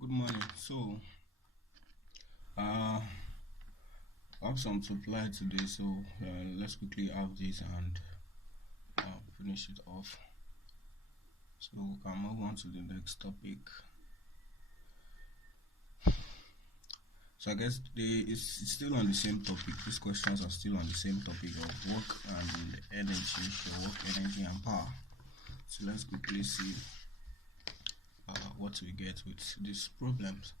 Good morning. Uh, I have some supply today, so let's quickly have this and finish it off. So we can move on to the next topic. So I guess it's still on the same topic. These questions are still on the same topic of work and energy, your work, energy, and power. So let's quickly see what we get with these problems.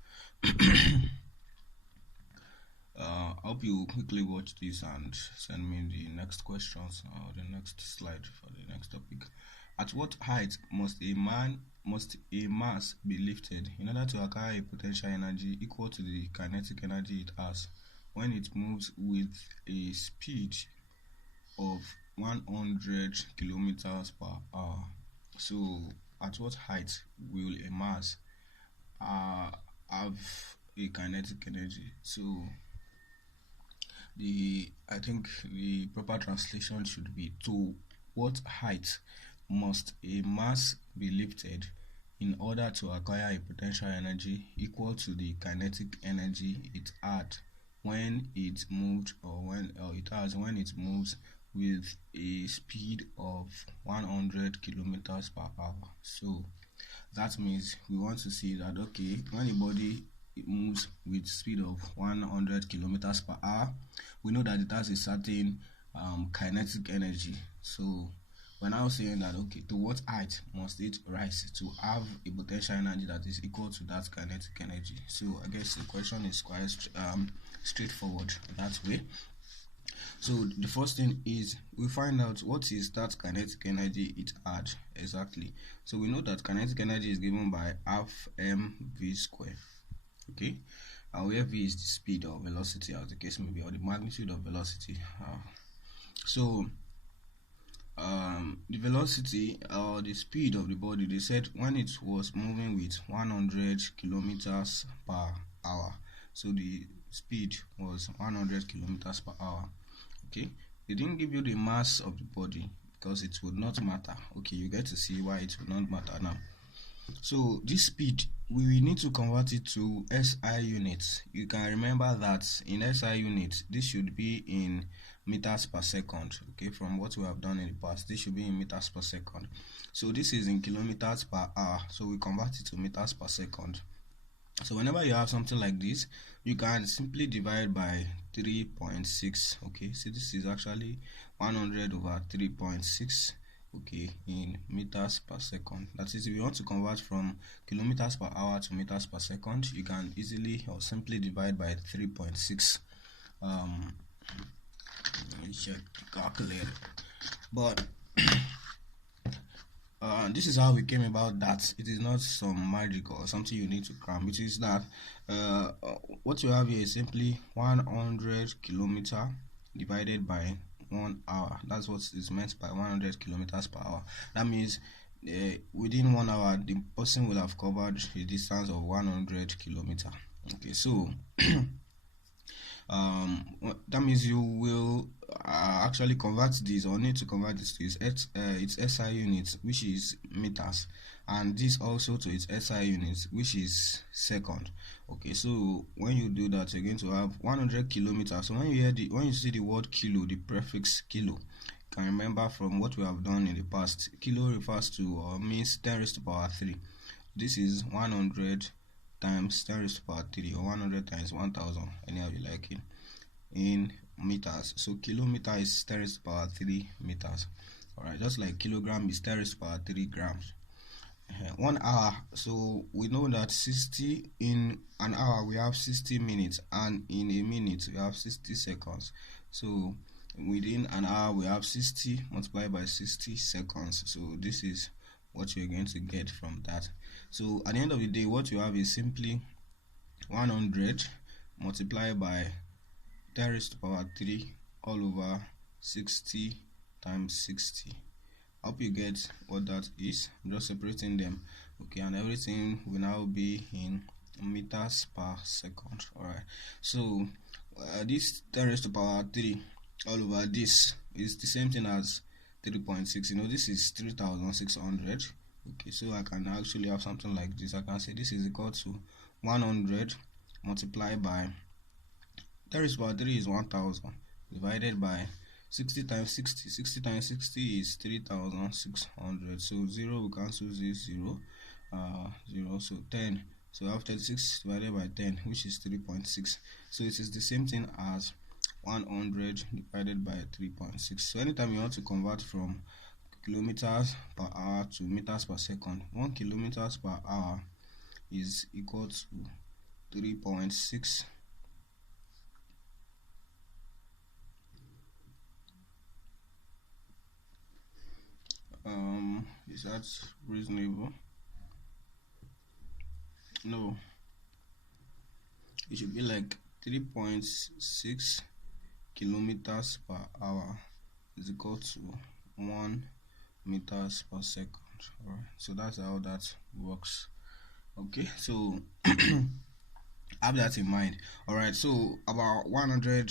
I hope you quickly watch this and send me the next questions or the next slide for the next topic. At what height must a mass be lifted in order to acquire a potential energy equal to the kinetic energy it has when it moves with a speed of 100 kilometers per hour? So, at what height will a mass have a kinetic energy? So, I think the proper translation should be, to what height must a mass be lifted in order to acquire a potential energy equal to the kinetic energy it had when it moved when it moves with a speed of 100 kilometers per hour. So that means we want to see that, okay, when a body it moves with speed of 100 kilometers per hour, we know that it has a certain kinetic energy. So we're now saying that, okay, to what height must it rise to have a potential energy that is equal to that kinetic energy? So I guess the question is quite straightforward that way. So the first thing is we find out what is that kinetic energy it had exactly. So we know that kinetic energy is given by half mv square. Okay, and where v is the speed or velocity, as the case may be, or the magnitude of velocity. So the velocity or the speed of the body, they said when it was moving with 100 kilometers per hour. So the speed was 100 kilometers per hour. Okay, they didn't give you the mass of the body because it would not matter. Okay, you get to see why it will not matter now. So this speed, we need to convert it to SI units. You can remember that in SI units, this should be in meters per second. Okay, from what we have done in the past, this should be in meters per second. So this is in kilometers per hour. So we convert it to meters per second. So whenever you have something like this, you can simply divide by 3.6. okay, so this is actually 100 over 3.6, okay, in meters per second. That is, if you want to convert from kilometers per hour to meters per second, you can easily or simply divide by 3.6. Let me check the calculator. But this is how we came about that. It is not some magic or something you need to cram. It is that what you have here is simply 100 kilometer divided by 1 hour. That's what is meant by 100 kilometers per hour. That means within 1 hour, the person will have covered a distance of 100 kilometer. Okay, so that means you will actually convert this, or need to convert this to its SI units, which is meters, and this also to its SI units, which is second. Okay, so when you do that, you're going to have 100 kilometers. So when you see the word kilo, the prefix kilo, you can remember from what we have done in the past, kilo refers to or means 10 raised to power 3. This is 100 times 10 raised to power 3, or 100 times 1000, anyhow you like it, in meters. So kilometer is 10 raised to power 3 meters. Alright, just like kilogram is 10 raised to power 3 grams. 1 hour, so we know that 60 in an hour we have 60 minutes, and in a minute we have 60 seconds. So within an hour we have 60 multiplied by 60 seconds. So this is what you're going to get from that. So at the end of the day, what you have is simply 100 multiplied by 10 raised to power 3 all over 60 times 60. I hope you get what that is. I'm just separating them. Okay, and everything will now be in meters per second. Alright, so this 10 raised to power 3 all over this is the same thing as 3.6. You know, this is 3600 Okay, so I can actually have something like this. I can say this is equal to 100 multiplied by 3 is about 3 is 1000 divided by 60 times 60. 60 times 60 is 3600. So 0 we cancel this 0, 0. So 10. So I have 36 divided by 10, which is 3.6. So it is the same thing as 100 divided by 3.6. So anytime you want to convert from kilometers per hour to meters per second, 1 kilometers per hour is equal to 3.6 is that reasonable? No, it should be like 3.6 kilometers per hour is equal to 1 meters per second. All right, so that's how that works. Okay, so have that in mind. All right, so about 100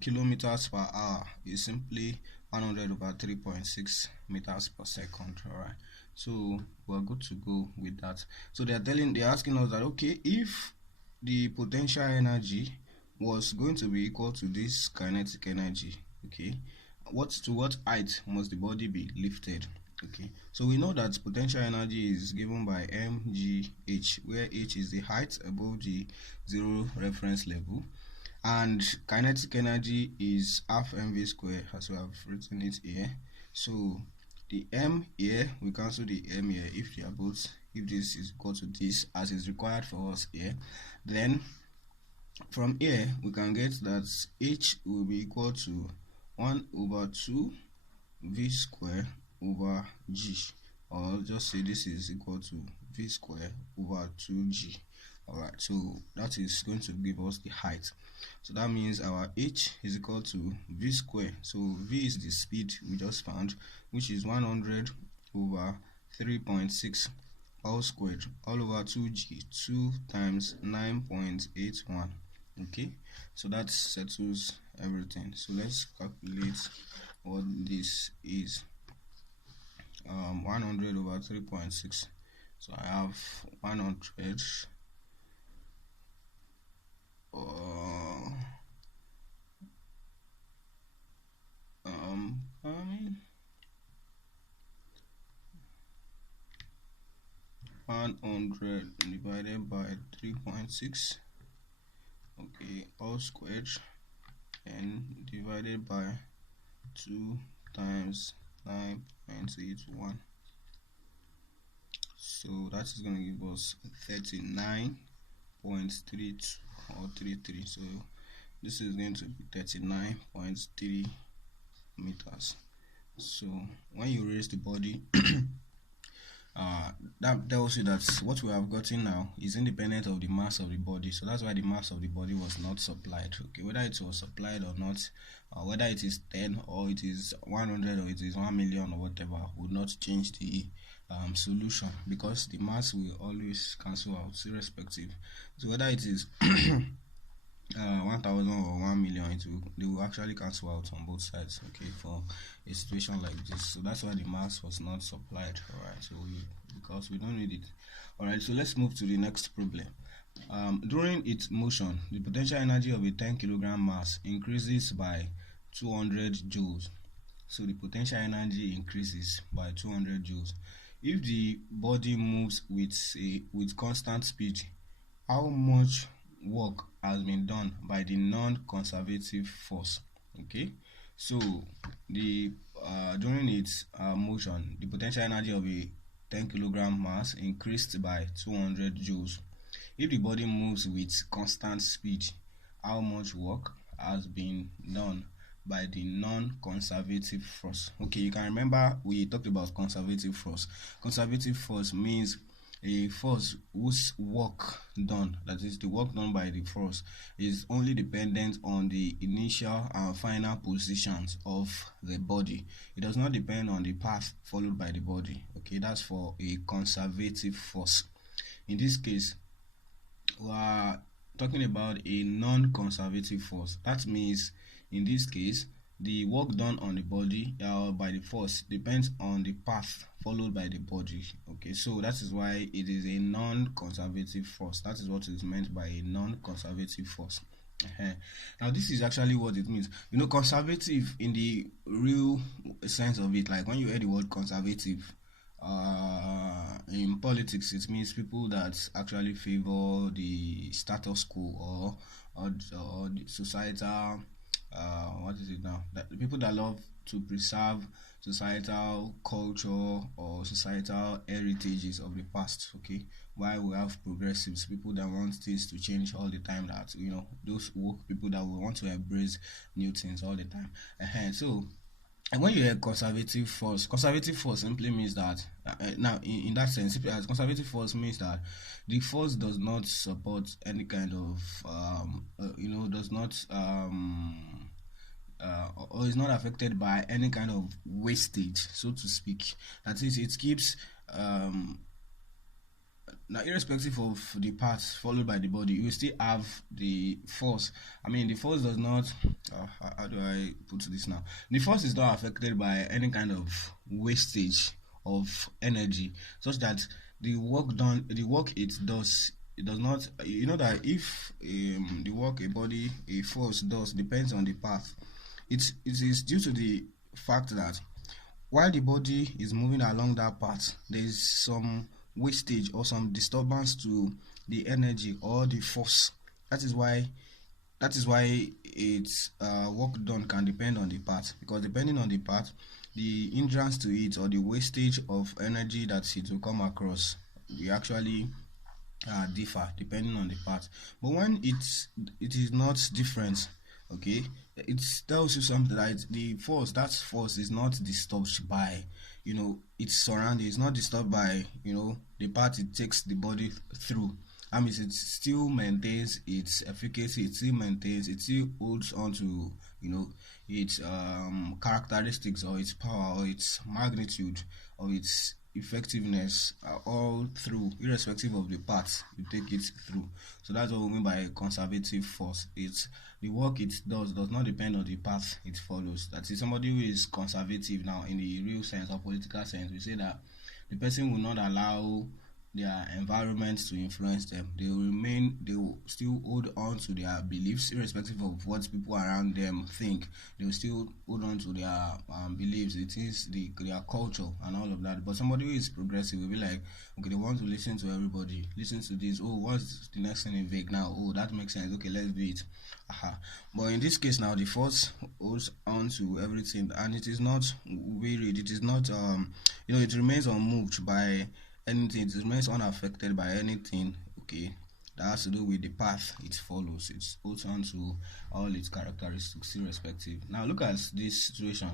kilometers per hour is simply 100 over 3.6 meters per second. All right, so we're good to go with that. So they're asking us that, okay, if the potential energy was going to be equal to this kinetic energy, okay, what height must the body be lifted? Okay, so we know that potential energy is given by mgh, where h is the height above the zero reference level, and kinetic energy is half mv square, as we have written it here. So the m here, we cancel the m here if they are both, if this is equal to this as is required for us here. Then from here we can get that h will be equal to 1 over 2 v square over g, or just say this is equal to v square over 2g. Alright, so that is going to give us the height. So that means our h is equal to v square. So v is the speed we just found, which is 100 over 3.6 all squared all over 2g, 2 times 9.81. okay, so that settles everything. So let's calculate what this is. 100 over 3.6. So I have 100 I mean 100 divided by 3.6, okay, all squared, and divided by 2 times 9.81. So that is going to give us 39.32 or 33. So this is going to be 39.3 meters. So when you raise the body, that tells you that what we have gotten now is independent of the mass of the body. So that's why the mass of the body was not supplied. Okay, whether it was supplied or not, whether it is 10 or it is 100 or it is 1 million or whatever, would not change the solution, because the mass will always cancel out irrespective. So whether it is 1,000 or 1 million, they will actually cancel out on both sides. Okay, for a situation like this. So that's why the mass was not supplied. All right, so because we don't need it. All right, so let's move to the next problem. During its motion, the potential energy of a 10 kilogram mass increases by 200 joules. So the potential energy increases by 200 joules. If the body moves with constant speed, how much work has been done by the non-conservative force? Okay, so the during its motion, the potential energy of a 10 kilogram mass increased by 200 joules. If the body moves with constant speed, how much work has been done by the non-conservative force? Okay, you can remember we talked about conservative force. Conservative force means a force whose work done, that is the work done by the force, is only dependent on the initial and final positions of the body. It does not depend on the path followed by the body. Okay, that's for a conservative force. In this case, we are talking about a non-conservative force. That means in this case, the work done on the body by the force depends on the path followed by the body. Okay, so that is why it is a non-conservative force. That is what is meant by a non-conservative force. Now this is actually what it means. Conservative in the real sense of it, like when you hear the word conservative, in politics, it means people that actually favor the status quo, or the societal, what is it now, that the people that love to preserve societal culture or societal heritages of the past. Okay, while we have progressives, people that want things to change all the time, that those woke people that will want to embrace new things all the time. So, and when you hear conservative force simply means that, now in that sense, as conservative force means that the force does not support any kind of, does not, or is not affected by any kind of wastage, so to speak. That is, it keeps, now irrespective of the path followed by the body, you will still have the force. I mean, the force does not, how do I put this now, the force is not affected by any kind of wastage of energy, such that the work it does, it does not, that if the work a force does depends on the path, it is due to the fact that while the body is moving along that path, there is some wastage or some disturbance to the energy or the force. That is why its work done can depend on the path, because depending on the path, the hindrance to it or the wastage of energy that it will come across will actually differ depending on the path. But when it is not different, okay, it tells you something, that that force is not disturbed by its surrounding. It's not disturbed by the path it takes the body through. I mean, it still maintains its efficacy, it still holds on to its characteristics, or its power, or its magnitude, or its effectiveness, all through, irrespective of the path you take it through. So that's what we mean by conservative force. It's the work it does not depend on the path it follows. That is, somebody who is conservative now in the real sense or political sense, we say that the person will not allow their environment to influence them. They will still hold on to their beliefs, irrespective of what people around them think. They will still hold on to their beliefs, it is their culture and all of that. But somebody who is progressive will be like, okay, they want to listen to everybody, listen to this, oh, what's the next thing in vague now, oh, that makes sense, okay, let's do it. But in this case now, the force holds on to everything, and it is not wearied, it is not it remains unmoved by anything, it remains unaffected by anything, okay, that has to do with the path it follows. It holds on to all its characteristics irrespective. Now look at this situation.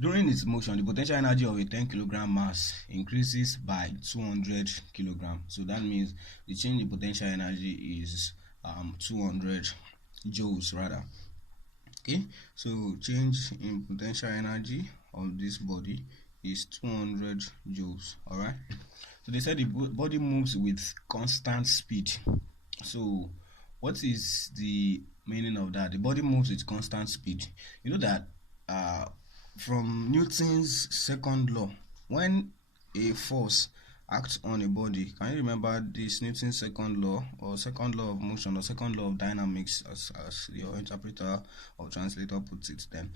During its motion, the potential energy of a 10 kilogram mass increases by 200 kilograms. So that means the change in potential energy is 200 joules rather. Okay, so change in potential energy of this body is 200 joules. All right, so they said the body moves with constant speed. So what is the meaning of that? The body moves with constant speed. You know that from Newton's second law, when a force acts on a body, can you remember this Newton's second law, or second law of motion, or second law of dynamics, as your interpreter or translator puts it? Then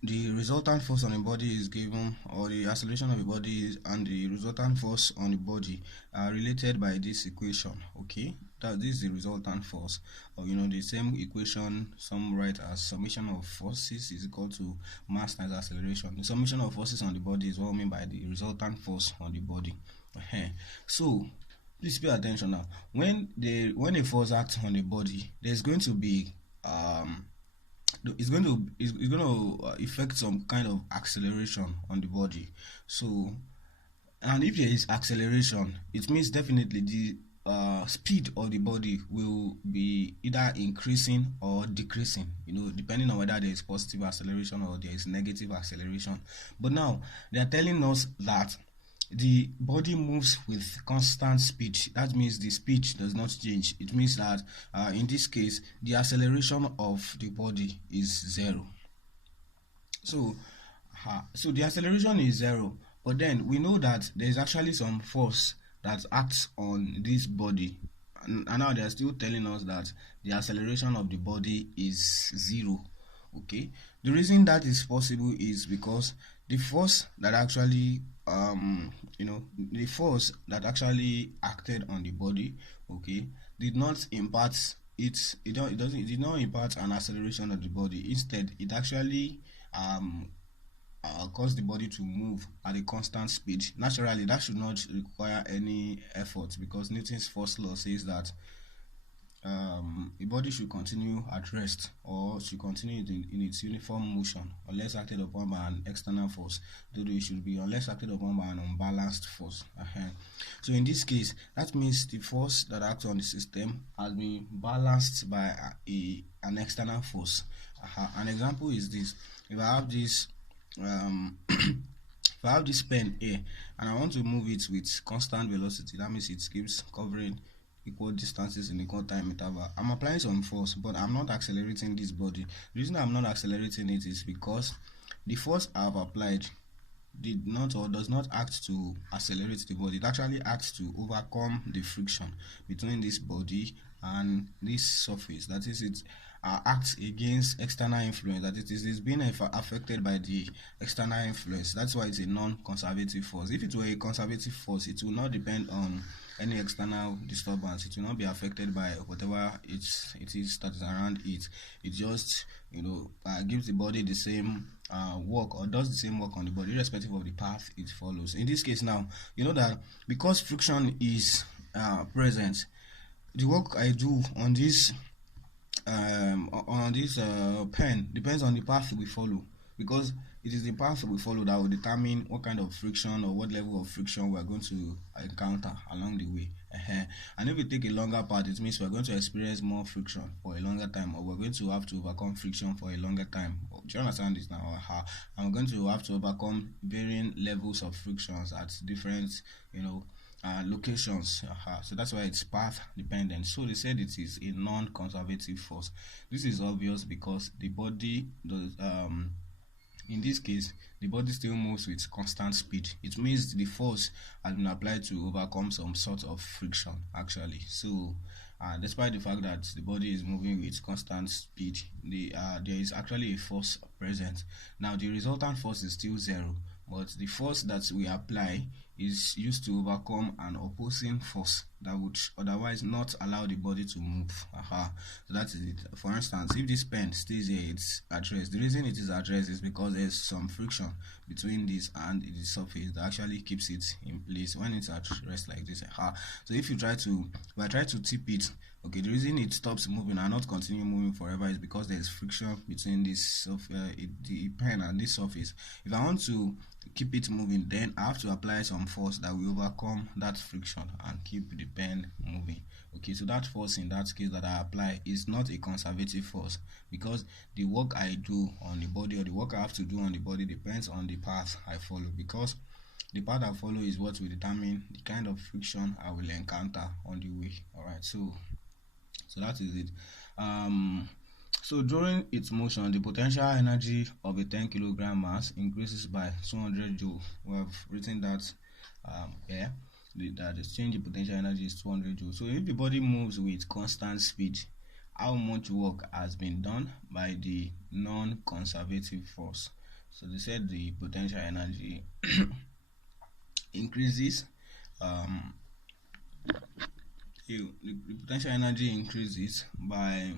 the resultant force on the body is given, or the acceleration of the body and the resultant force on the body are related by this equation. Okay, that this is the resultant force, or the same equation some write as summation of forces is equal to mass times acceleration. The summation of forces on the body is what I mean by the resultant force on the body. So please pay attention now. When a force acts on the body, there's going to be it's going to affect some kind of acceleration on the body. So, and if there is acceleration, it means definitely the speed of the body will be either increasing or decreasing, depending on whether there is positive acceleration or there is negative acceleration. But now they are telling us that the body moves with constant speed. That means the speed does not change. It means that in this case the acceleration of the body is zero. So so the acceleration is zero, but then we know that there is actually some force that acts on this body, and now they are still telling us that the acceleration of the body is zero. Okay, the reason that is possible is because the force that actually the force that actually acted on the body, okay, did not impart it did not impart an acceleration of the body. Instead, it actually cause the body to move at a constant speed. Naturally, that should not require any effort, because Newton's first law says that a body should continue at rest, or should continue in its uniform motion unless acted upon by an external force, though it should be unless acted upon by an unbalanced force. So in this case, that means the force that acts on the system has been balanced by an external force. An example is this: if I have this if I have this pen here and I want to move it with constant velocity, that means it keeps covering equal distances in equal time interval. I'm applying some force, but I'm not accelerating this body. The reason I'm not accelerating it is because the force I've applied did not or does not act to accelerate the body. It actually acts to overcome the friction between this body and this surface. That is, it acts against external influence. That it is being affected by the external influence. That's why it's a non-conservative force. If it were a conservative force, it will not depend on any external disturbance. It will not be affected by whatever it is that is around it. It just gives the body the same work, or does the same work on the body, irrespective of the path it follows. In this case now, you know that because friction is present, the work I do on this pen depends on the path we follow, because it is the path we follow that will determine what kind of friction or what level of friction we are going to encounter along the way. And if we take a longer path, it means we are going to experience more friction for a longer time, or we're going to have to overcome friction for a longer time. Do you understand this now? And we're going to have to overcome varying levels of frictions at different locations. So that's why it's path dependent. So they said it is a non-conservative force. This is obvious because the body does in this case, the body still moves with constant speed. It means the force has been applied to overcome some sort of friction, actually. So despite the fact that the body is moving with constant speed, there is actually a force present. Now the resultant force is still zero, but the force that we apply is used to overcome an opposing force that would otherwise not allow the body to move. So that is it. For instance, if this pen stays here, it's at rest. The reason it is at rest is because there's some friction between this and the surface that actually keeps it in place when it's at rest like this. So if I try to tip it, okay, the reason it stops moving and not continue moving forever is because there's friction between this the pen and this surface. If I want to keep it moving, then I have to apply some force that will overcome that friction and keep the pen moving. Okay, so that force in that case that I apply is not a conservative force, because the work I do on the body, or the work I have to do on the body, depends on the path I follow, because the path I follow is what will determine the kind of friction I will encounter on the way. Alright, so that is it. So during its motion, the potential energy of a 10 kilogram mass increases by 200 joule. We have written that here. That the change in potential energy is 200 joules. So if the body moves with constant speed, how much work has been done by the non-conservative force? So they said the potential energy increases. The potential energy increases by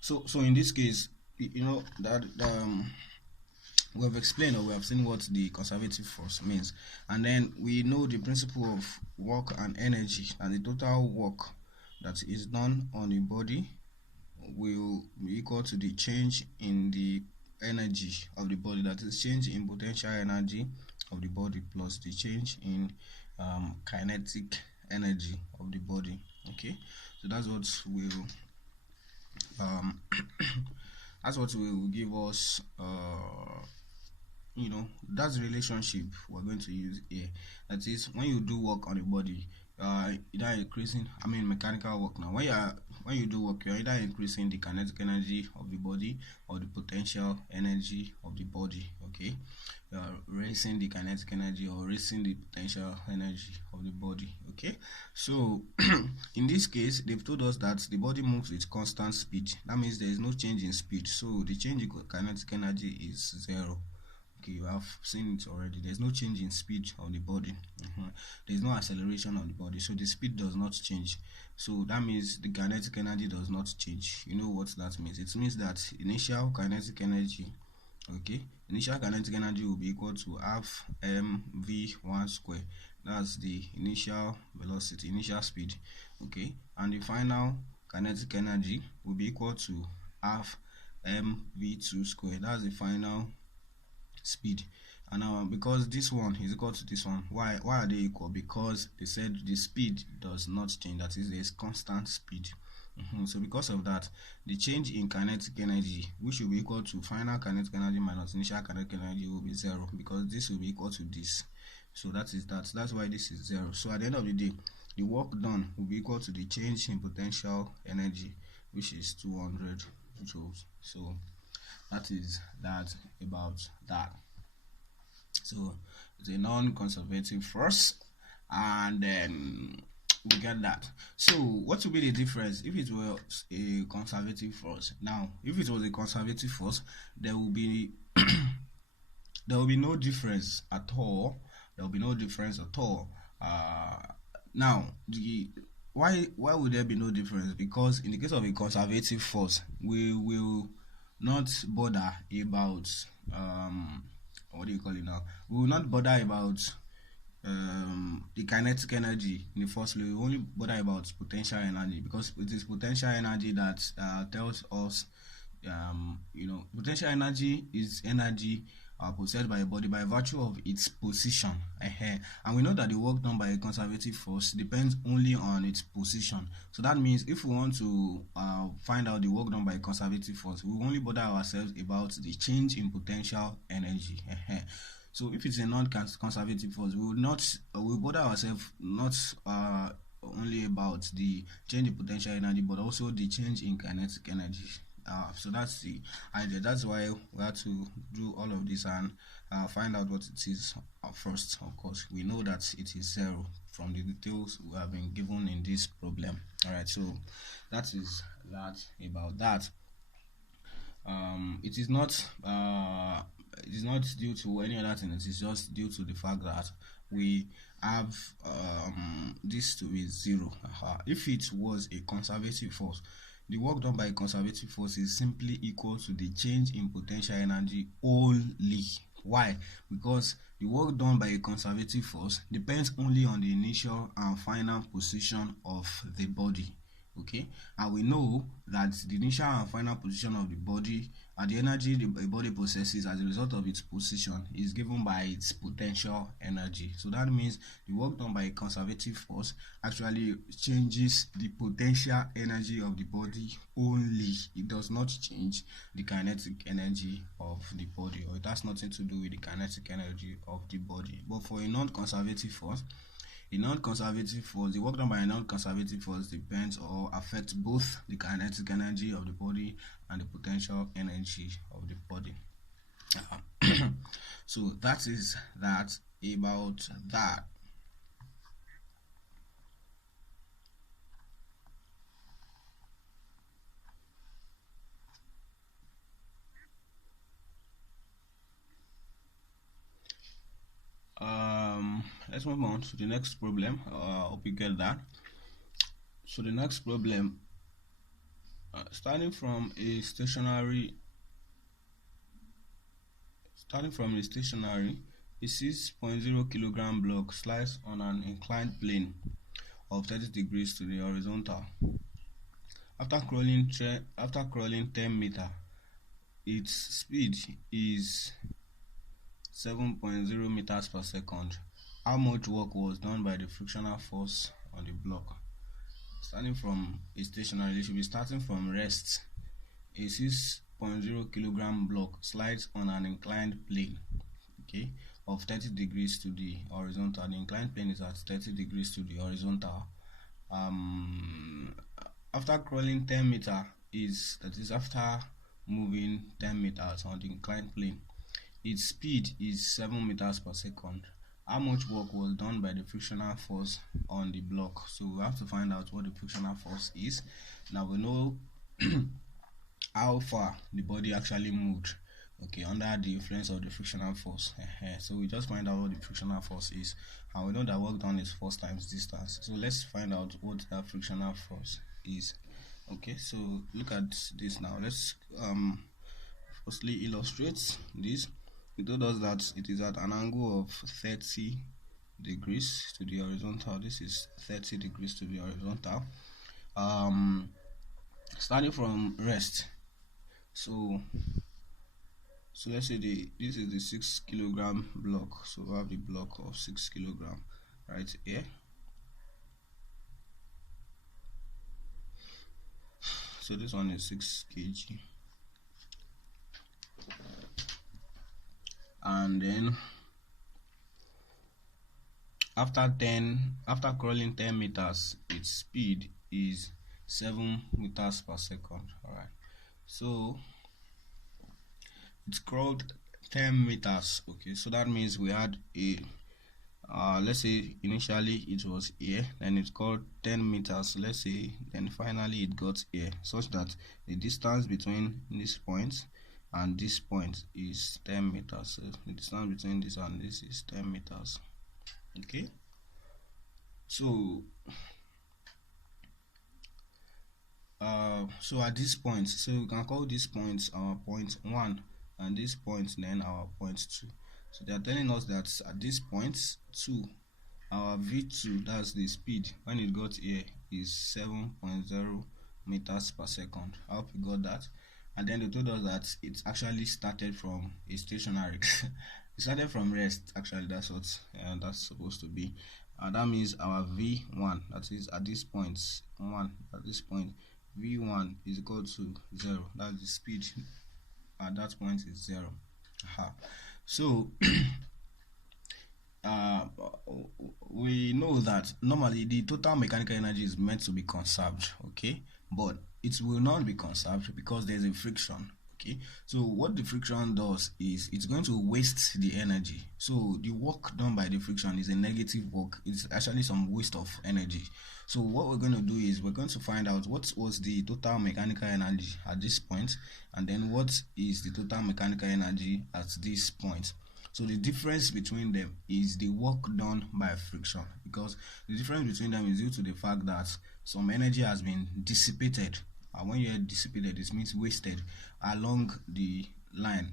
so in this case, you know that we have explained, or we have seen what the conservative force means, and then we know the principle of work and energy, and the total work that is done on the body will be equal to the change in the energy of the body, that is change in potential energy of the body plus the change in kinetic energy of the body. Okay, so that's what will um that's what will give us that's the relationship we're going to use here. That is, when you do work on the body, either increasing, mechanical work. Now when you do work, you're either increasing the kinetic energy of the body or the potential energy of the body. Okay, you are raising the kinetic energy or raising the potential energy of the body. Okay, so in this case, they've told us that the body moves with constant speed. That means there is no change in speed, so the change in kinetic energy is zero. Okay, you have seen it already. There's no change in speed of the body. There's no acceleration of the body, so the speed does not change. So that means the kinetic energy does not change. You know what that means? It means that initial kinetic energy, initial kinetic energy will be equal to half mv1 square. That's the initial velocity, initial speed. Okay, and the final kinetic energy will be equal to half mv2 square. That's the final speed. And now, because this one is equal to this one, why are they equal? Because they said the speed does not change, that is, there's constant speed. So because of that, the change in kinetic energy, which will be equal to final kinetic energy minus initial kinetic energy, will be zero, because this will be equal to this. So that's why this is zero. So at the end of the day, the work done will be equal to the change in potential energy, which is 200 joules. So that is that about that. So it's a non-conservative force, and then we get that. So what will be the difference if it was a conservative force? Now, if it was a conservative force, there will be no difference at all. There will be no difference at all. Now, why would there be no difference? Because in the case of a conservative force, we will not bother about what do you call it now? We will not bother about the kinetic energy in the first place. We will only bother about potential energy, because it is potential energy that tells us potential energy is energy possessed by a body by virtue of its position. And we know that the work done by a conservative force depends only on its position. So that means if we want to find out the work done by a conservative force, we will only bother ourselves about the change in potential energy. So if it's a non-conservative force, we will bother ourselves not only about the change in potential energy, but also the change in kinetic energy. So that's the idea. That's why we have to do all of this and find out what it is first. Of course, we know that it is zero from the details we have been given in this problem. All right, so that is that about that. It is not due to any other thing. It is just due to the fact that we have this to be zero. If it was a conservative force, the work done by a conservative force is simply equal to the change in potential energy only. Why? Because the work done by a conservative force depends only on the initial and final position of the body. Okay, and we know that the initial and final position of the body and the energy the body possesses as a result of its position is given by its potential energy. So that means the work done by a conservative force actually changes the potential energy of the body only. It does not change the kinetic energy of the body, or it has nothing to do with the kinetic energy of the body. But for a non-conservative force, the work done by a non-conservative force depends or affects both the kinetic energy of the body and the potential energy of the body. So that is that about that. Let's move on to the next problem. Hope you get that. So the next problem, starting from a stationary, a 6.0 kilogram block sliced on an inclined plane of 30 degrees to the horizontal. After crawling 10 meters, its speed is 7.0 meters per second. how much work was done by the frictional force on the block. Starting from a stationary, you should be starting from rest. A 6.0 kilogram block slides on an inclined plane, okay, of 30 degrees to the horizontal. The inclined plane is at 30 degrees to the horizontal. After crawling 10 meters, that is after moving 10 meters on the inclined plane, its speed is 7 meters per second. How much work was done by the frictional force on the block? So we have to find out what the frictional force is. Now we know how far the body actually moved, okay, under the influence of the frictional force. So we just find out what the frictional force is, and we know that work done is force times distance. So let's find out what that frictional force is. Okay, so look at this now. Let's firstly illustrate this. It told us that it is at an angle of 30 degrees to the horizontal. This is 30 degrees to the horizontal. Starting from rest. So let's say this is the 6 kilogram block. So we have the block of 6 kilogram right here. So this one is 6 kg. And then after crawling 10 meters, its speed is 7 meters per second. All right, so it's crawled 10 meters. Okay, so that means we had a let's say initially it was here, then it's called 10 meters, let's say, then finally it got here, such that the distance between this point and this point is 10 meters. So the distance between this and this is 10 meters. Okay, so at this point, so we can call this point our point 1 and this point then our point 2. So they are telling us that at this point 2, our v2, that's the speed when it got here, is 7.0 meters per second. I hope you got that. And then they told us that it actually started from a stationary. It started from rest, actually. That's what that's supposed to be. That means our v1, that is at this point 1, at this point v1 is equal to 0. That's the speed at that point is 0. So we know that normally the total mechanical energy is meant to be conserved, okay, but it will not be conserved because there's a friction. Okay, so what the friction does is it's going to waste the energy. So the work done by the friction is a negative work. It's actually some waste of energy. So what we're going to do is we're going to find out what was the total mechanical energy at this point, and then what is the total mechanical energy at this point. So the difference between them is the work done by friction, because the difference between them is due to the fact that some energy has been dissipated. When you hear dissipated, it means wasted along the line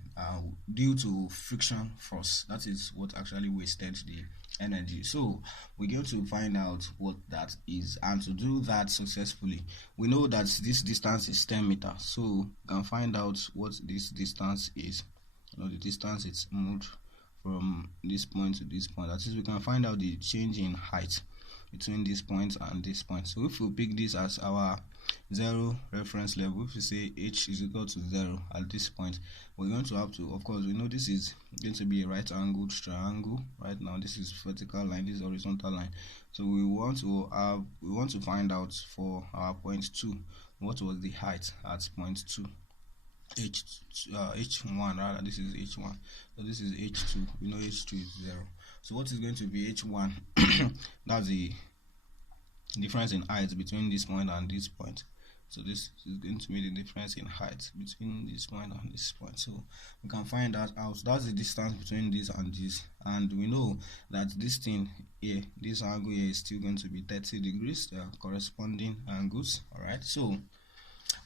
due to friction force. That is what actually wasted the energy. So we're going to find out what that is, and to do that successfully, we know that this distance is 10 meters. So we can find out what this distance is. You know, the distance it's moved from this point to this point. That is, we can find out the change in height between this point and this point. So if we pick this as our 0 reference level, if we say h is equal to 0 at this point, we're going to have to, of course, we know this is going to be a right angled triangle. Right now this is vertical line, this is horizontal line. So we want to find out for our point 2 what was the height at point 2. H1 rather, this is H1, so this is H2. We know H2 is 0. So what is going to be H1? That's the difference in height between this point and this point. So this is going to be the difference in height between this point and this point. So we can find that out. That's the distance between this and this, and we know that this thing here, this angle here, is still going to be 30 degrees. They are corresponding angles. All right, so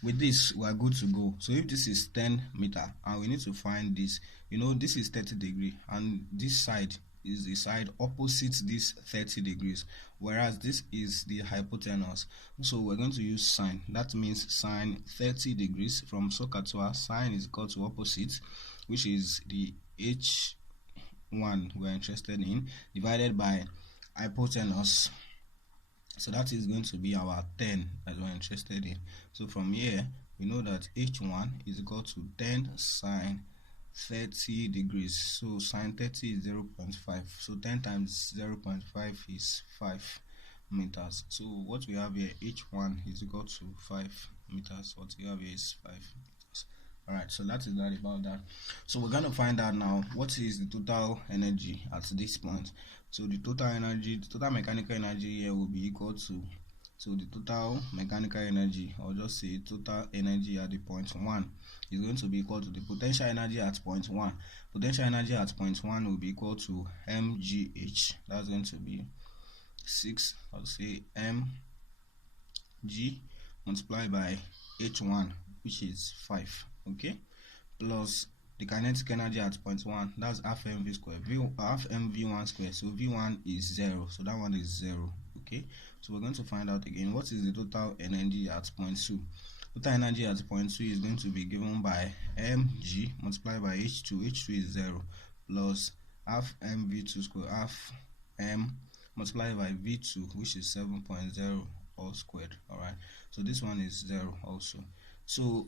with this we are good to go. So if this is 10 meter and we need to find this, you know, this is 30 degree and this side is the side opposite this 30 degrees, whereas this is the hypotenuse. So we're going to use sine. That means sine 30 degrees from SOHCAHTOA. Sine is equal to opposite, which is the h H1 we're interested in divided by hypotenuse. So that is going to be our 10 that we're interested in. So from here we know that H1 is equal to 10 sine 30 degrees. So sine 30 is 0.5. So 10 times 0.5 is 5 meters. So what we have here, H1 is equal to 5 meters. What we have here is 5 meters. Alright, so that is that about that. So we're going to find out now what is the total energy at this point. So the total energy, the total mechanical energy here will be equal to, so the total mechanical energy, or just say total energy at the point 1 is going to be equal to the potential energy at point 1. Potential energy at point 1 will be equal to mgh. That's going to be 6, I'll say mg multiplied by h1, which is 5, okay, plus the kinetic energy at point 1, that's half mv squared, half mv1 squared. So v1 is 0, so that one is 0, okay. So we're going to find out again what is the total energy at point 2. Total energy at point 2 is going to be given by mg multiplied by h2. H2 is 0, plus half mv2 squared, half m multiplied by v2, which is 7.0 all squared. Alright, so this one is 0 also. So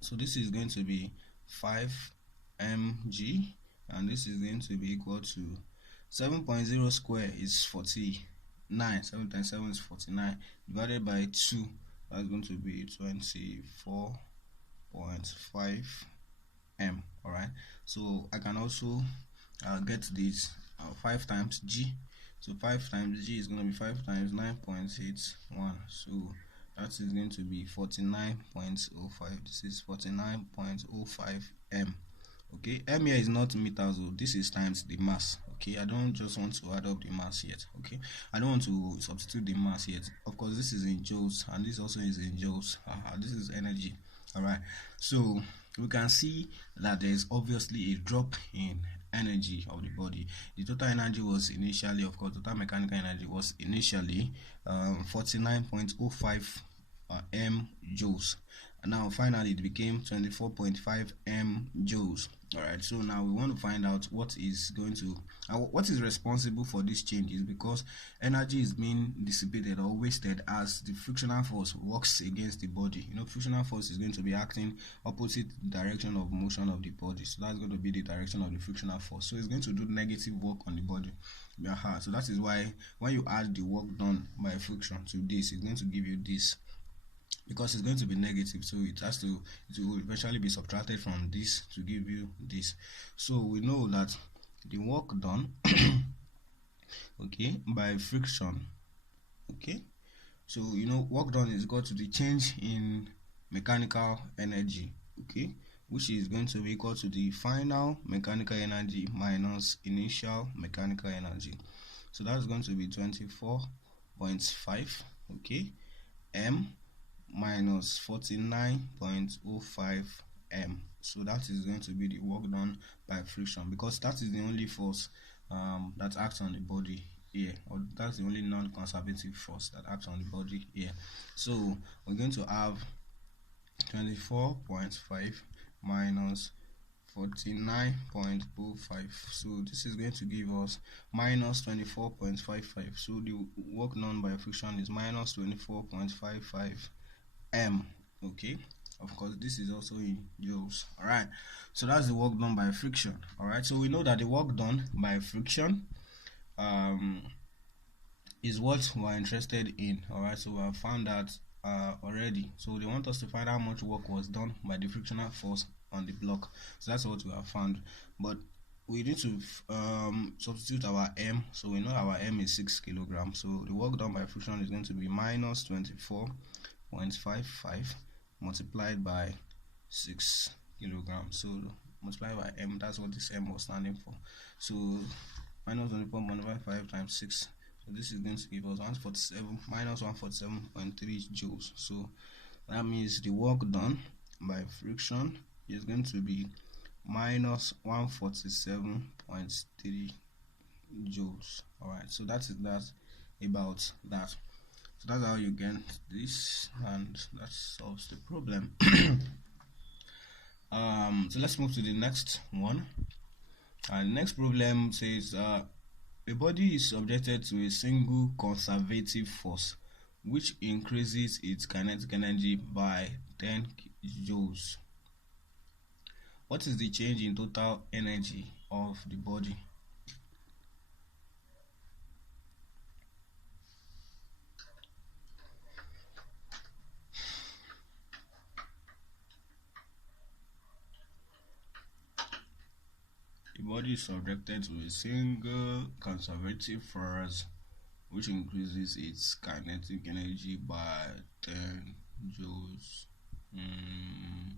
so this is going to be 5 mg, and this is going to be equal to 7.0 square is 49. 7 times 7 is 49 divided by 2, that's going to be 24.5 m. Alright, so I can also get this 5 times g. So 5 times g is going to be 5 times 9.81. So that is going to be 49.05. This is 49.05 m. Okay, m here is not meters, so this is times the mass. Okay, I don't just want to add up the mass yet. Okay, I don't want to substitute the mass yet. Of course, this is in joules and this also is in joules. This is energy. Alright, so we can see that there is obviously a drop in energy of the body. The total energy was initially, of course, total mechanical energy was initially 49.05 m joules. And now finally it became 24.5 m joules. Alright, so now we want to find out what is going to what is responsible for this change. Is because energy is being dissipated or wasted as the frictional force works against the body. You know, frictional force is going to be acting opposite the direction of motion of the body, so that's going to be the direction of the frictional force. So it's going to do negative work on the body. So that is why when you add the work done by friction to this, it's going to give you this, because it's going to be negative, so it will eventually be subtracted from this to give you this. So we know that the work done okay, by friction, okay, so you know work done is equal to the change in mechanical energy, okay, which is going to be equal to the final mechanical energy minus initial mechanical energy. So that's going to be 24.5, okay, m minus 49.05 m. So that is going to be the work done by friction, because that is the only force that acts on the body here, or that's the only non-conservative force that acts on the body here. So we're going to have 24.5 minus 49.05. so this is going to give us minus 24.55. so the work done by friction is minus 24.55 m. Okay, of course this is also in joules. Alright, so that's the work done by friction. Alright, so we know that the work done by friction is what we're interested in. Alright, so we have found that already. So they want us to find out how much work was done by the frictional force on the block. So that's what we have found, but we need to substitute our m. So we know our m is 6 kilograms. So the work done by friction is going to be minus 24.55 multiplied by 6 kilograms. So multiplied by m, that's what this m was standing for. So minus 24.55 times 6. So this is going to give us 147 minus 147.3 joules. So that means the work done by friction is going to be minus 147.3 joules. Alright, so that about that. So that's how you get this, and that solves the problem. So let's move to the next one. And next problem says a body is subjected to a single conservative force which increases its kinetic energy by 10 joules. What is the change in total energy of the body? The body is subjected to a single conservative force which increases its kinetic energy by 10 joules. Mm.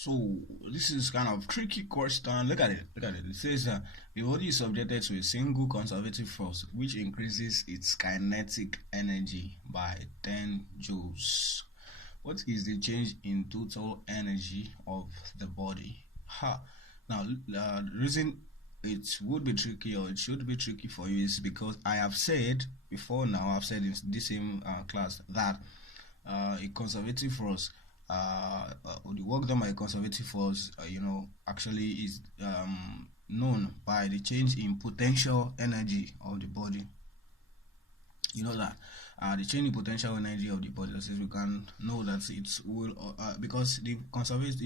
So this is kind of tricky question. Look at it. Look at it. It says the body is subjected to a single conservative force which increases its kinetic energy by 10 joules. What is the change in total energy of the body? Now, the reason it would be tricky or it should be tricky for you is because I have said before now, I've said in this same class that a conservative force, the work done by a conservative force, actually is known by the change in potential energy of the body. You know that the change in potential energy of the body, that is, we can know that it will because the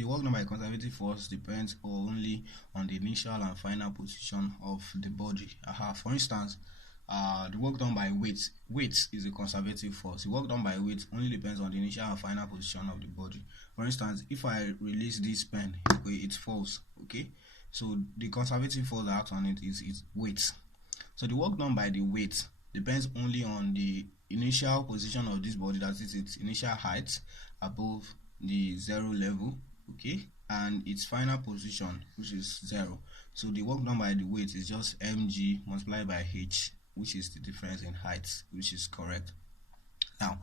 work done by conservative force depends only on the initial and final position of the body. For instance, the work done by weight is a conservative force. The work done by weight only depends on the initial and final position of the body. For instance, if I release this pen, it falls. Okay, so the conservative force that acts on it is weight. So the work done by the weight depends only on the initial position of this body, that is its initial height above the zero level, okay, and its final position, which is 0. So the work done by the weight is just mg multiplied by h, which is the difference in height, which is correct. Now,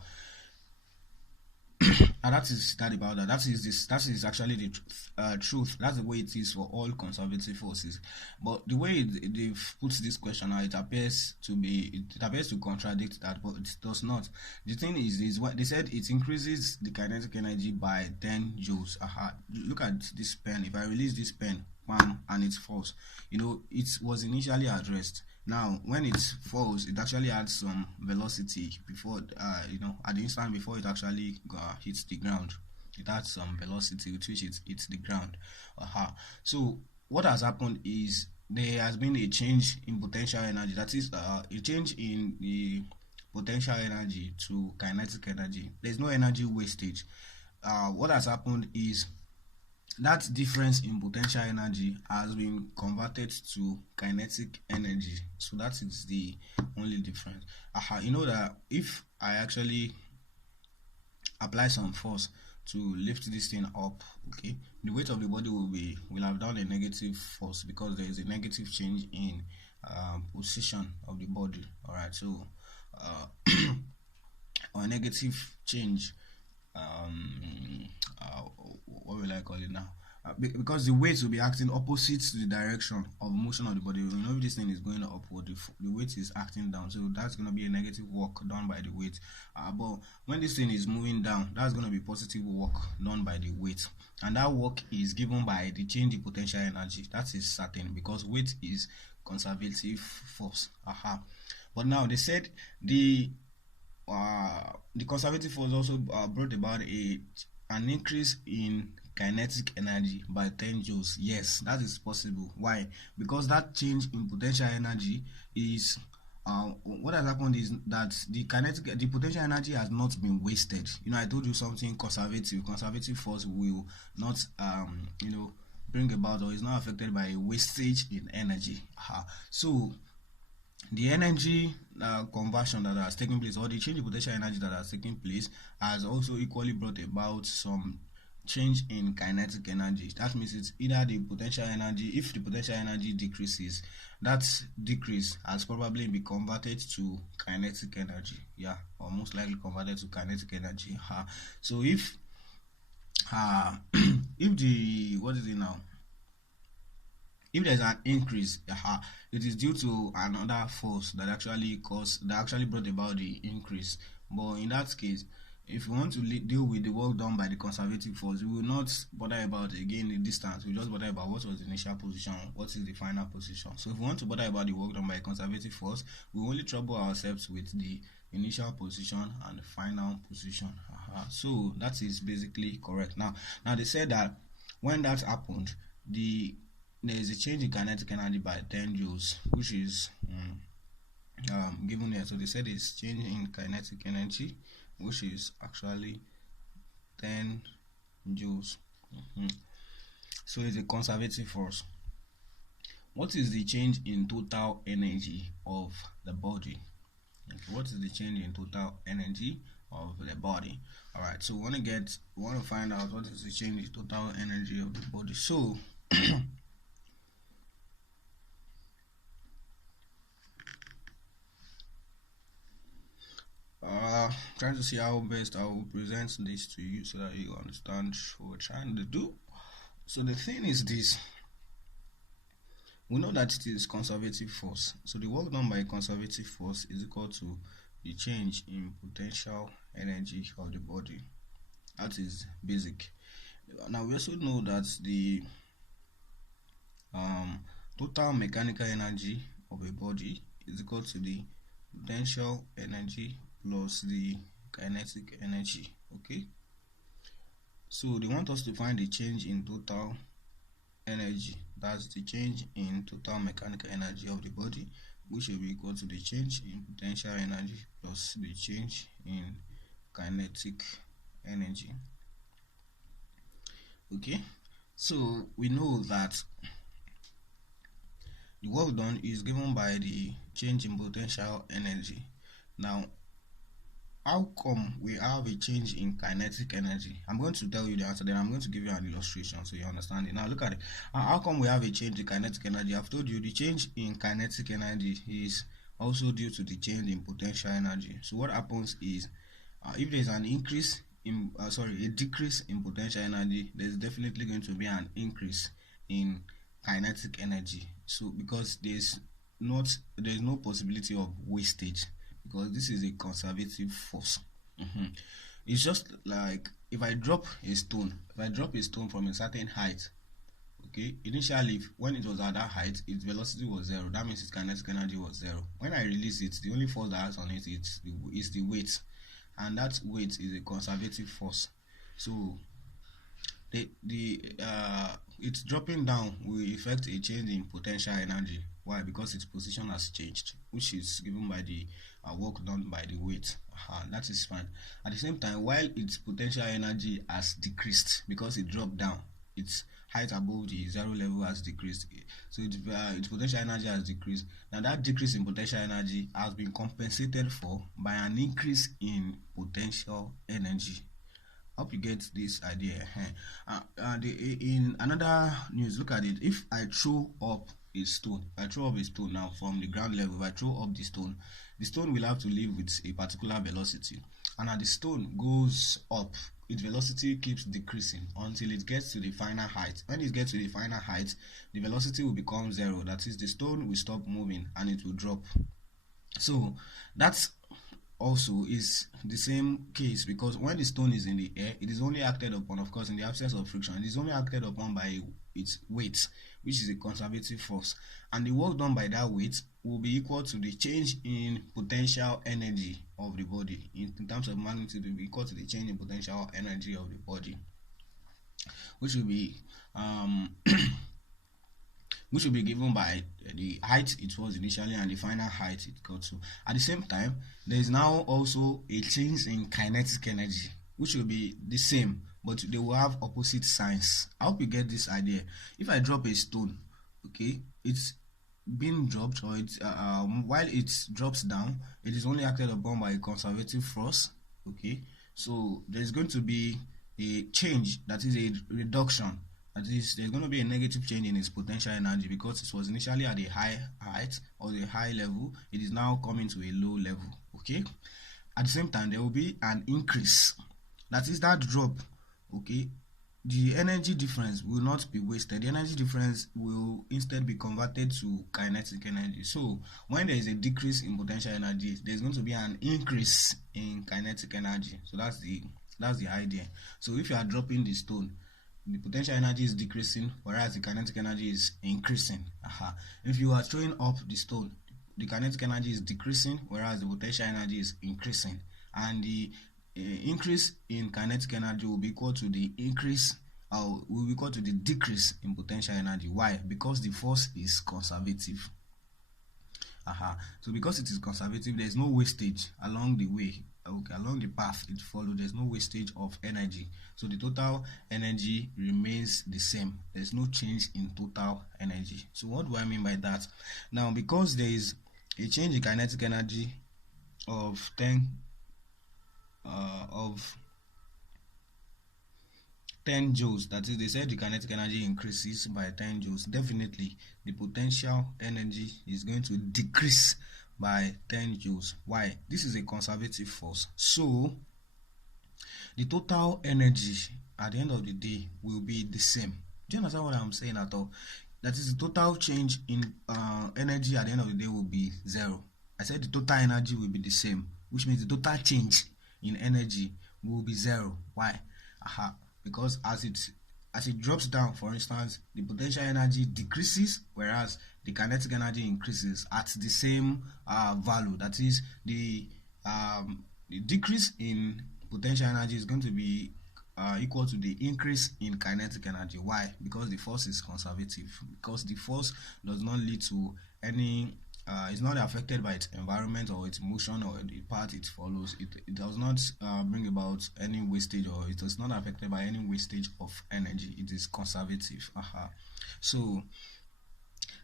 and that is that about that. That is actually the truth. That's the way it is for all conservative forces. But the way they've put this question out, it appears to contradict that, but it does not. The thing is what they said, it increases the kinetic energy by 10 joules. Look at this pen. If I release this pen, bam, and it falls, it was initially addressed. Now, when it falls, it actually adds some velocity before, at the instant before it actually hits the ground. It adds some velocity with which it hits the ground. So, what has happened is there has been a change in potential energy. That is, a change in the potential energy to kinetic energy. There's no energy wastage. What has happened is that difference in potential energy has been converted to kinetic energy. So that is the only difference. You know that if I actually apply some force to lift this thing up, okay, the weight of the body will have done a negative force because there is a negative change in position of the body. All right, so or a negative change. What will I call it now? Because the weight will be acting opposite to the direction of motion of the body. If this thing is going upward, the weight is acting down, so that's going to be a negative work done by the weight. But when this thing is moving down, that's going to be positive work done by the weight, and that work is given by the change in potential energy. That is certain because weight is conservative force. But now they said the conservative force also brought about an increase in kinetic energy by 10 joules. Yes, that is possible. Why? Because that change in potential energy is what has happened is that the potential energy has not been wasted. I told you something conservative force will not bring about or is not affected by a wastage in energy. So the energy conversion that has taken place, or the change in potential energy that has taken place, has also equally brought about some change in kinetic energy. That means it's either the potential energy, if the potential energy decreases, that decrease has probably been converted to kinetic energy, yeah, or most likely converted to kinetic energy. So if if the, what is it now, if there's an increase, it is due to another force that actually brought about the increase. But in that case, if we want to deal with the work done by the conservative force, we will not bother about again the distance. We just bother about what was the initial position, what is the final position. So if we want to bother about the work done by a conservative force, we only trouble ourselves with the initial position and the final position. So that is basically correct. Now they said that when that happened, there is a change in kinetic energy by 10 joules, which is given here. So they said it's change in kinetic energy, which is actually 10 joules. So it's a conservative force. What is the change in total energy of the body? Okay, what is the change in total energy of the body? All right, so we want to find out what is the change in total energy of the body. So trying to see how best I will present this to you so that you understand what we're trying to do. So the thing is this: we know that it is conservative force. So the work done by a conservative force is equal to the change in potential energy of the body. That is basic. Now we also know that the total mechanical energy of a body is equal to the potential energy plus the kinetic energy. Okay, so they want us to find the change in total energy, that's the change in total mechanical energy of the body, which will be equal to the change in potential energy plus the change in kinetic energy. Okay, so we know that the work done is given by the change in potential energy. Now how come we have a change in kinetic energy? I'm going to tell you the answer, then I'm going to give you an illustration so you understand it. Now look at it. How come we have a change in kinetic energy? I've told you the change in kinetic energy is also due to the change in potential energy. So what happens is, if there's an increase in a decrease in potential energy, there's definitely going to be an increase in kinetic energy. So because there's no possibility of wastage, because this is a conservative force. It's just like if I drop a stone from a certain height, okay, initially when it was at that height, its velocity was 0. That means its kinetic energy was 0. When I release it, the only force that has on it is the weight, and that weight is a conservative force. So its dropping down will effect a change in potential energy. Why? Because its position has changed, which is given by the work done by the weight. That is fine. At the same time, while its potential energy has decreased because it dropped down, its height above the 0 level has decreased, so its potential energy has decreased. Now that decrease in potential energy has been compensated for by an increase in potential energy. Hope you get this idea. In another news, look at it. If I throw up a stone, now from the ground level, if I throw up the stone will have to leave with a particular velocity, and as the stone goes up, its velocity keeps decreasing until it gets to the final height. When it gets to the final height, the velocity will become 0. That is, the stone will stop moving and it will drop. So that's also is the same case, because when the stone is in the air, it is only acted upon, of course in the absence of friction, it is only acted upon by its weight, which is a conservative force, and the work done by that weight will be equal to the change in potential energy of the body. In terms of magnitude, it will be equal to the change in potential energy of the body, which will be which will be given by the height it was initially and the final height it got to. At the same time, there is now also a change in kinetic energy, which will be the same, but they will have opposite signs. I hope you get this idea. If I drop a stone, okay, it's being dropped, or it's while it drops down, it is only acted upon by a conservative force. Okay, so there's going to be a change, that is a reduction. That is, there's going to be a negative change in its potential energy, because it was initially at a high height or a high level. It is now coming to a low level. Okay, at the same time there will be an increase. That is, that drop, okay, the energy difference will not be wasted. The energy difference will instead be converted to kinetic energy. So when there is a decrease in potential energy, there's going to be an increase in kinetic energy. So that's the idea. So if you are dropping the stone, the potential energy is decreasing, whereas the kinetic energy is increasing. If you are throwing up the stone, the kinetic energy is decreasing, whereas the potential energy is increasing, and the increase in kinetic energy will be equal to the increase, or will be equal to the decrease in potential energy. Why? Because the force is conservative. So because it is conservative, there is no wastage along the way. Okay, along the path it follows, there's no wastage of energy. So the total energy remains the same. There's no change in total energy. So what do I mean by that? Now, because there is a change in kinetic energy of 10 joules, that is, they said the kinetic energy increases by 10 joules, definitely the potential energy is going to decrease by 10 joules. Why? This is a conservative force, so the total energy at the end of the day will be the same. Do you understand what I'm saying at all? That is, the total change in energy at the end of the day will be zero. I said the total energy will be the same, which means the total change in energy will be zero. Why? Because as it drops down, for instance, the potential energy decreases, whereas the kinetic energy increases at the same value. That is, the decrease in potential energy is going to be equal to the increase in kinetic energy. Why? Because the force is conservative, because the force does not lead to any is not affected by its environment or its motion or the path it follows. It does not bring about any wastage, or it is not affected by any wastage of energy. It is conservative. So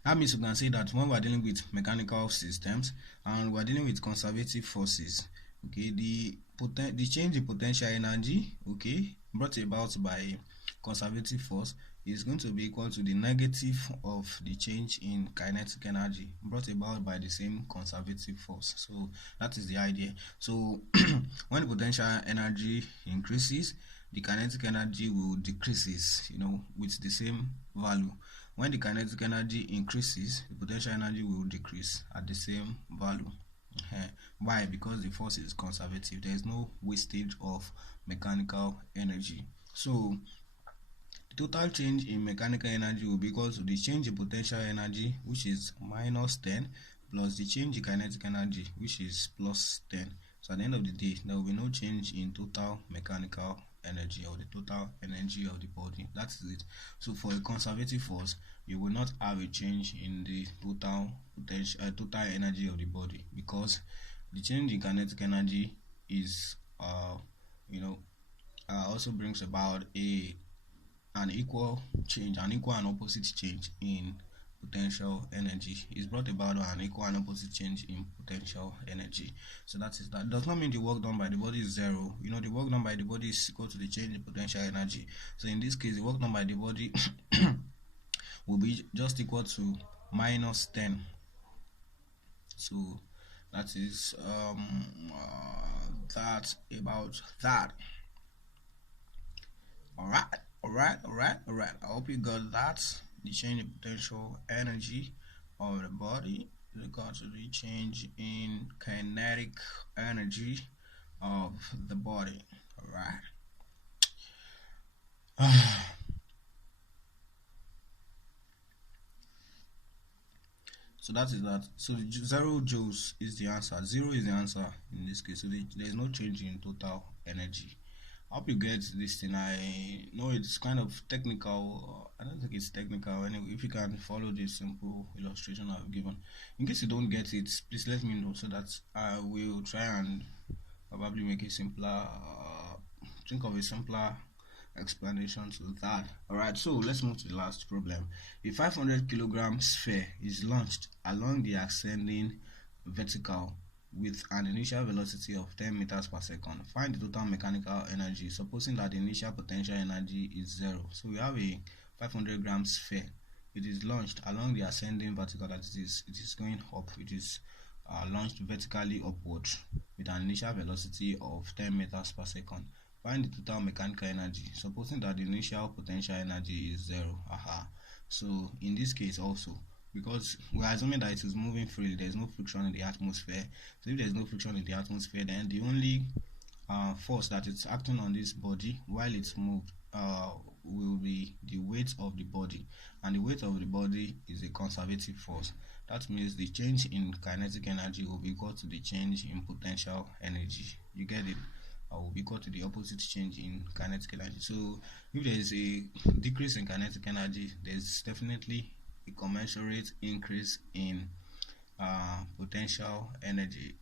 that means we can say that when we are dealing with mechanical systems and we are dealing with conservative forces, okay, the change in potential energy, okay, brought about by conservative force is going to be equal to the negative of the change in kinetic energy brought about by the same conservative force. So that is the idea. So when the potential energy increases, the kinetic energy will decreases, with the same value. When the kinetic energy increases, the potential energy will decrease at the same value. Why? Because the force is conservative. There is no wastage of mechanical energy. So the total change in mechanical energy will be equal to the change in potential energy, which is minus 10, plus the change in kinetic energy, which is plus 10. So at the end of the day, there will be no change in total mechanical energy, or the total energy of the body. That is it. So for a conservative force, you will not have a change in the total energy of the body, because the change in kinetic energy is also brings about an equal and opposite change in potential energy. Is brought about by an equal and opposite change in potential energy. So that is that. Does not mean the work done by the body is zero. The work done by the body is equal to the change in potential energy. So in this case, the work done by the body will be just equal to minus 10. So that is that about that. Alright. I hope you got that. The change in potential energy of the body is equal to the change in kinetic energy of the body. Alright. So that is that. So 0 joules is the answer. 0 is the answer in this case. So there is no change in total energy. I hope you get this thing. I know it's kind of technical. I don't think it's technical. Anyway, if you can follow this simple illustration I've given. In case you don't get it, please let me know, so that I will try and probably make it simpler. Think of a simpler explanation to that. Alright, so let's move to the last problem. A 500 kilogram sphere is launched along the ascending vertical with an initial velocity of 10 meters per second. Find the total mechanical energy, supposing that the initial potential energy is 0. So we have a 500-gram sphere. It is launched along the ascending vertical, that it is going up. It is launched vertically upward with an initial velocity of 10 meters per second. Find the total mechanical energy, supposing that the initial potential energy is 0. So in this case also, because we are assuming that it is moving freely, there is no friction in the atmosphere. So if there is no friction in the atmosphere, then the only force that is acting on this body while it's moved will be the weight of the body, and the weight of the body is a conservative force. That means the change in kinetic energy will be equal to the change in potential energy. You get it? Will be equal to the opposite change in kinetic energy. So if there is a decrease in kinetic energy, there's definitely a commensurate increase in potential energy.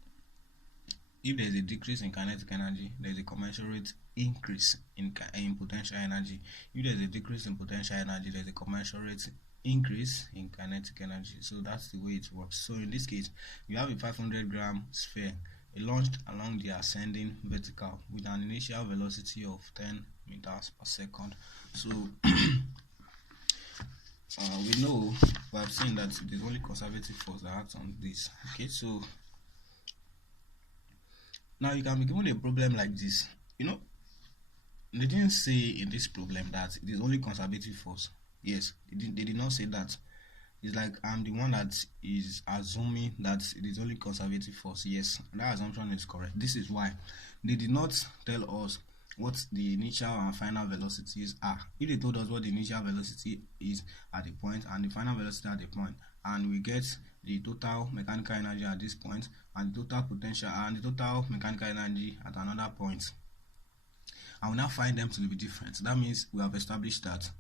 If there is a decrease in kinetic energy, there is a commensurate increase in potential energy. If there is a decrease in potential energy, there is a commensurate increase in kinetic energy. So that's the way it works. So in this case, you have a 500-gram sphere launched along the ascending vertical with an initial velocity of 10 meters per second. So we know, we have seen that it is only conservative force that acts on this. Okay, so now you can be given a problem like this. You know, they didn't say in this problem that it is only conservative force. Yes, they did not say that. It's like I'm the one that is assuming that it is only conservative force. Yes, that assumption is correct. This is why they did not tell us what the initial and final velocities are. If they told us what the initial velocity is at the point and the final velocity at the point, and we get the total mechanical energy at this point and the total potential and the total mechanical energy at another point, I will now find them to be different. That means we have established that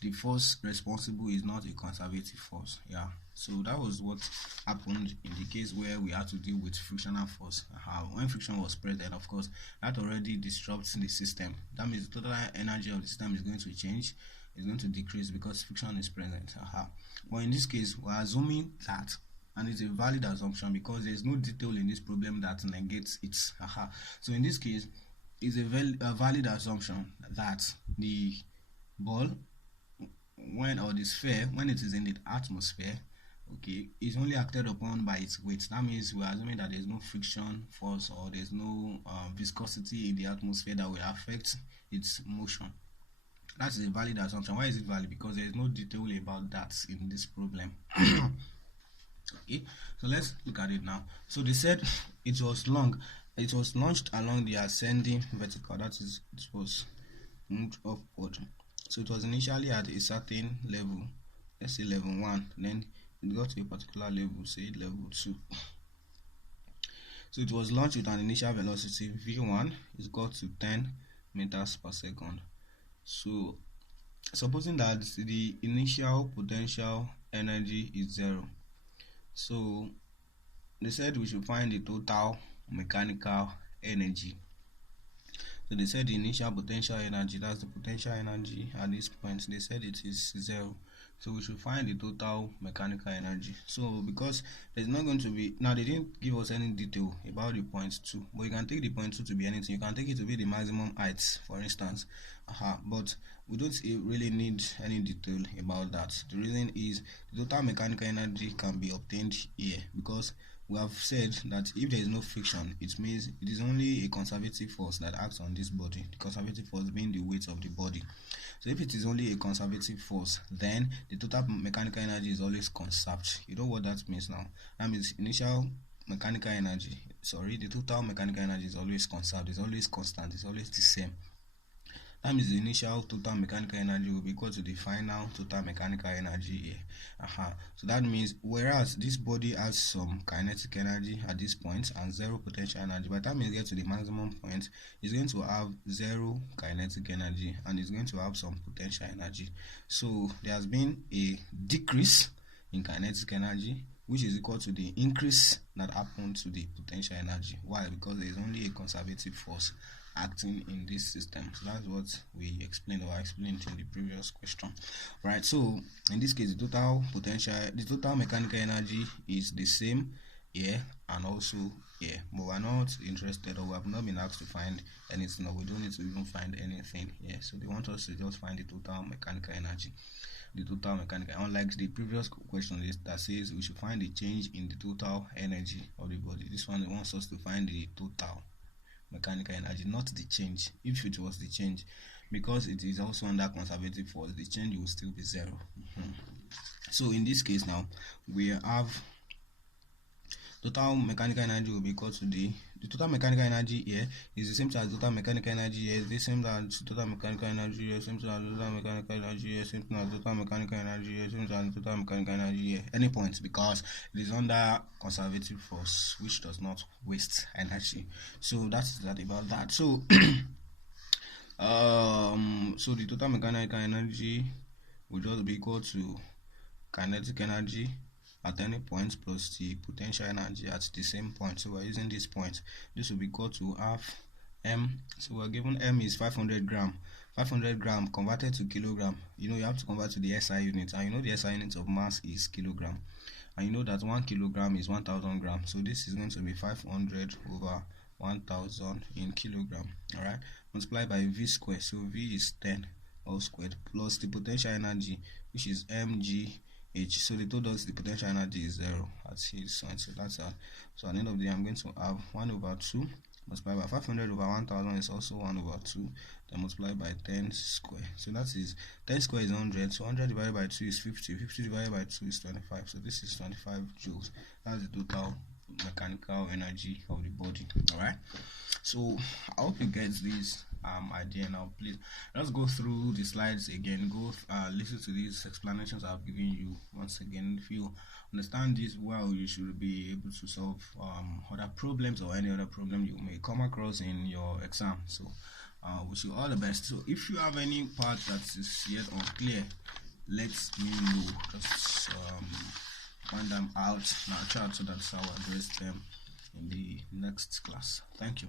the force responsible is not a conservative force. Yeah, so that was what happened in the case where we had to deal with frictional force. When friction was present, of course, that already disrupts the system. That means the total energy of the system is going to change, is going to decrease because friction is present. But in this case, we're assuming that, and it's a valid assumption because there's no detail in this problem that negates it. So in this case, it's a valid assumption that the ball, or the sphere, when it is in the atmosphere, okay, is only acted upon by its weight. That means we are assuming that there's no friction force or there's no viscosity in the atmosphere that will affect its motion. That's a valid assumption. Why is it valid? Because there is no detail about that in this problem. Okay, so let's look at it now. So they said it was launched along the ascending vertical. That is, it was moved upward. So it was initially at a certain level, let's say level 1, then it got to a particular level, say level 2. So it was launched with an initial velocity v1 is equal to 10 meters per second. So supposing that the initial potential energy is 0, so they said we should find the total mechanical energy. So they said the initial potential energy, that's the potential energy at this point, they said it is 0. So we should find the total mechanical energy. So because there's not going to be, now they didn't give us any detail about the point 2, but you can take the point 2 to be anything. You can take it to be the maximum height, for instance. But we don't really need any detail about that. The reason is the total mechanical energy can be obtained here, because we have said that if there is no friction, it means it is only a conservative force that acts on this body, the conservative force being the weight of the body. So if it is only a conservative force, then the total mechanical energy is always conserved. You know what that means now? That means initial mechanical energy, the total mechanical energy is always conserved, it's always constant, it's always the same. That means the initial total mechanical energy will be equal to the final total mechanical energy here. So that means whereas this body has some kinetic energy at this point and 0 potential energy, by the time it gets to the maximum point, it's going to have 0 kinetic energy and it's going to have some potential energy. So there has been a decrease in kinetic energy, which is equal to the increase that happened to the potential energy. Why? Because there is only a conservative force acting in this system. So that's what we explained, or I explained in the previous question, right? So in this case, the total mechanical energy is the same here and also here, but we're not interested, or we have not been asked to find anything, or we don't need to even find anything here. So they want us to just find the total mechanical energy. The total mechanical, unlike the previous question that says we should find the change in the total energy of the body, this one wants us to find the total mechanical energy, not the change. If it was the change, because it is also under conservative force, the change will still be 0. So in this case now, we have total mechanical energy will be equal to the total mechanical energy here is the same as total mechanical energy here, is the same as total mechanical energy here, same as total mechanical energy here, same as total mechanical energy here, same as total mechanical energy here. Any points, because it is under conservative force, which does not waste energy. So that's that about that. So so the total mechanical energy will just be equal to kinetic energy at any point plus the potential energy at the same point. So we're using this point. This will be equal to half m. So we're given m is 500 gram. 500 gram converted to kilogram. You have to convert to the SI unit, and the SI unit of mass is kilogram, and you know that 1 kilogram is 1000 grams. So this is going to be 500 over 1000 in kilogram. All right, multiplied by v squared. So v is 10 all squared plus the potential energy, which is mg H. So they told us the potential energy is 0 at this point. So that's so at the end of the day, I'm going to have 1 over 2 multiplied by 500 over 1000 is also 1 over 2, then multiplied by 10 square. So that is 10 square is 100. So 100 divided by 2 is 50. 50 divided by 2 is 25. So this is 25 joules. That's the total mechanical energy of the body. All right. So I hope you get this idea. Now please let's go through the slides again. Go listen to these explanations I've given you once again. If you understand this well, you should be able to solve other problems or any other problem you may come across in your exam. So wish you all the best. So if you have any part that is yet unclear, let me know. Just find them out in our chat so that's how I address them in the next class. Thank you.